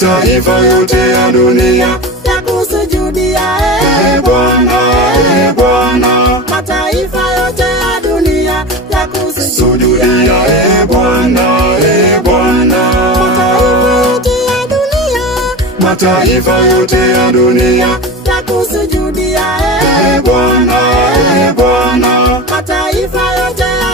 mataifa yote ya dunia yakusujudia. Bwana, Bwana, mataifa yote ya dunia yakusujudia. Bwana, Bwana, mataifa yote ya dunia mataifa yote ya dunia yakusujudia. Bwana, Bwana, mataifa yote ya